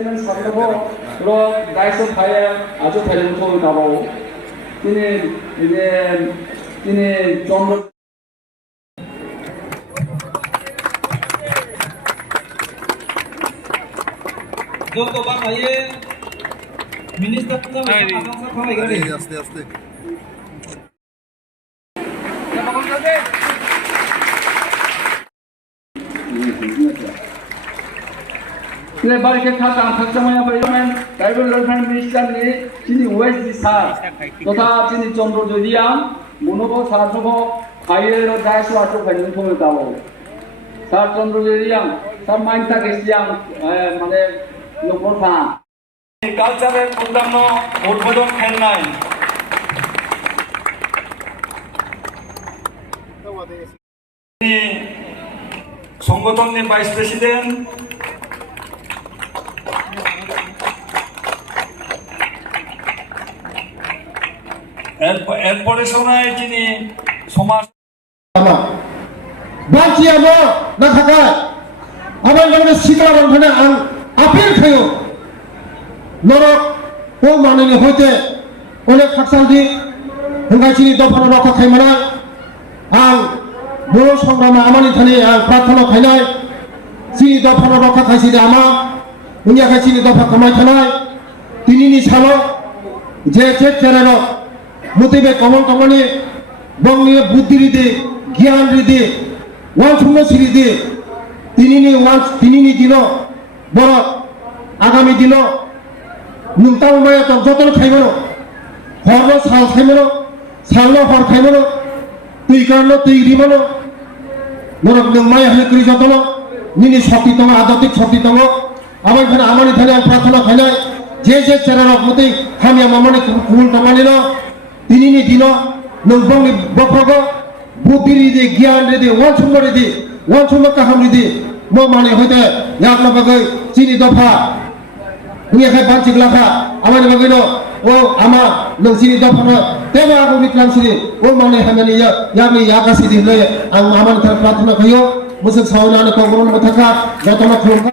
상대로 나이스 파이어 아주 대중적으로 나오고 ini contoh Untuk Bang Aye, Minister Abang Sapang lagi. Aste. 근데 말이렇게 각장만야 버리면 다이블 럴판 미시간이 진이 오에스 사 또다 진이 정도 저디야 모노고 사주고 가이에로 다이스 와서 가는 통을 가고 사 정도 저디야 사 마인타 게시양 মানে লোকথা কালচারের অন্যান্য উদ্বোধন খেলনায় সংগঠনের ভাইস প্রেসিডেন্ট এরপরে শোনায় যিনি সমাজ বাঁচিয়াবো না থাকায় আমার মনে শিকলা বন্ধনে আন আপিল খাইও নরক ও মাননি হইতে অনেক খাকসাল দি হঙ্গাইছিনি দফানো রক্ষা খাইমানা আं बर' সংগ্রামে আমানি থানি প্রার্থনা খাইনায় চিনি দফানো রক্ষা খাইছিনি আমা উনিয়া খাইছিনি দফা কামাই থানায় তিনিনি সালো যে চেরানো মতিবে কমল কমনি বংনি বুদ্ধি রীতি জ্ঞান রীতি ওয়ান শূন্য রীতি তিনিনি দিন বড় আগামী দিন নুনতাম মায়া তো যতন খাইমন হরনো সাল খাইমন সালনো হর খাইমন তুই কারণ তুই রিমন নরক মায়া হলে করি যতন নিনি শক্তি তম আদতিক শক্তি তম আমার এখানে আমানি থানে প্রার্থনা খাইনায় যে চেরারক মতি হামিয়া মামানি কুল তমানি না তিনিনি দিন নংবংনি বক্রগ বুদ্ধি রীতি জ্ঞান রীতি ওয়ান শূন্য কাহাম রীতি মো মানে হইতে ইয়াকনা বাগৈ চিনি দফা নিয়াখাই বাঞ্চিক লাখা আমানি বাগৈ ও আমা নং চিনি দফা নয় তেবা আগু মিটলাম সিনি ও মানে হামানি ইয়াকনি ইয়াকাসি দিন লয় আং আমানি থান প্রার্থনা খাইও মুসুক সাউনানি কগরন মথাকা যতন খুলকা